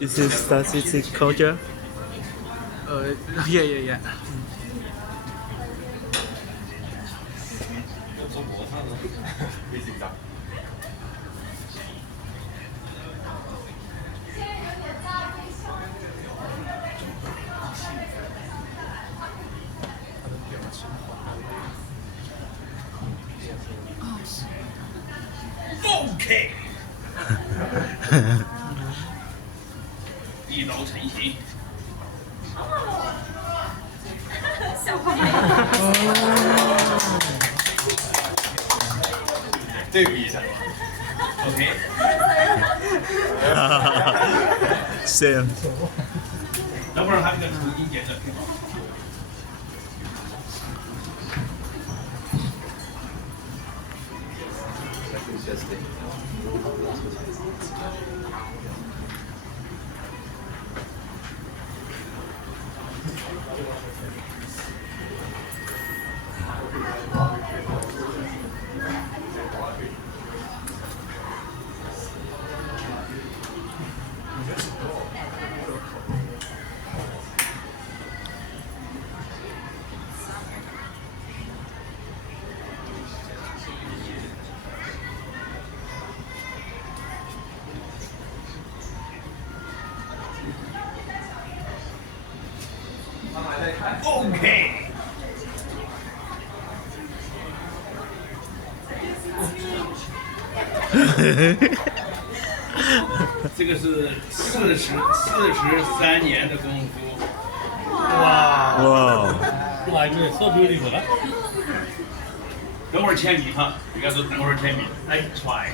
Is it Star City culture? Yeah. ，OK，一刀成型。小朋友，对比一下，OK。Same. 能不能他这个主音节的？OK。这个是43年的功夫。哇！ Wow. Like it's so beautiful. 等会儿签名哈，应该说等会儿签名。来，try。